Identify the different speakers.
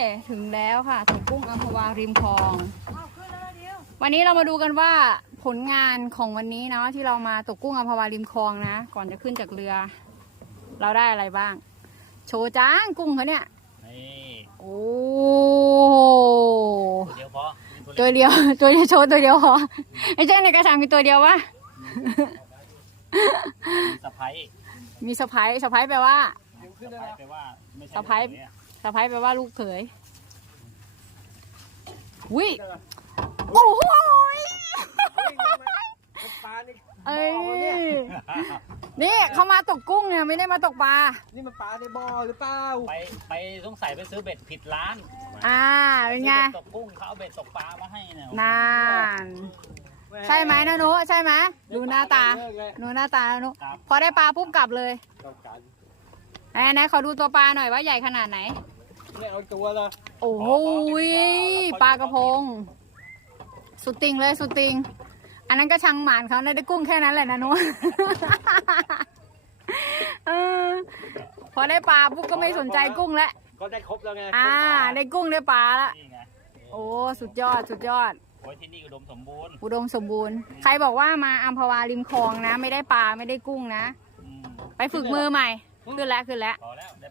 Speaker 1: ถึงแล้วค่ะตกกุ้งอัมพวาริมคลอง วันนี้เรามาดูกันว่าผลงานของวันนี้เนาะที่เรามาตกกุ้งอัมพวาริมคลองนะก่อนจะขึ้นจากเรือ เราได้อะไรบ้าง โชว์จ้างกุ้งเขาเนี่ย
Speaker 2: นี่
Speaker 1: โอ้
Speaker 2: ตัวเดียวพอ
Speaker 1: ตัวเดียวตัวเดียวโชว์ตัวเดียวพอไอ้เจ้าในกระชังมีตัวเดียววะ
Speaker 2: สะพ้าย
Speaker 1: มีสะพ้ายสะพ้ายแปลว่า
Speaker 2: สะพ้ายแปลว่าไม่ใช่
Speaker 1: สะพ้าย สะพ้ายแปลว่าลูกเขยวิโอ้โหเอ้ยนี่เขามาตกกุ้งเนี่ยไม่ได้มาตกปลา
Speaker 3: นี่มันปลาในบ่อหรือเปล่า
Speaker 2: ไปสงสัยไปซื้อเบ็ดผิดร้าน
Speaker 1: เป็นไง
Speaker 2: ตกกุ้งเขาเอาเบ็ดตกปลามาให้เนี่ย
Speaker 1: นานใช่ไหมนะหนูใช่ไหมดูหน้าตาหนูหน้าตาหนูพอได้ปลาปุ๊บกลับเลย
Speaker 3: ต้องการ
Speaker 1: ไหนขอดูตัวปลาหน่อยว่าใหญ่ขนาดไหน
Speaker 3: ไม่เอาตัวละ
Speaker 1: โอ้โหปลากระพง สุดติงเลยสุดติง อันนั้นก็ช่างหมานเขาได้กุ้งแค่นั้นแหละนะหนุ พอได้ปลาปุ๊บก็ไม่สนใจกุ้งแล้ว
Speaker 3: ก็ได้ครบแล้วไง
Speaker 1: ได้กุ้งได้ปลาละ
Speaker 2: นี่ไง
Speaker 1: โอ้สุดยอดสุดยอด
Speaker 2: โอ้ยที่นี่อุดมสมบูรณ์
Speaker 1: อุดมสมบูรณ์ใครบอกว่ามาอัมพวาริมคลองนะ ไม่ได้ปลาไม่ได้กุ้งนะ
Speaker 2: อืม
Speaker 1: ไปฝึกมือใหม่ขึ้นแล้ว
Speaker 2: พอแล้วได้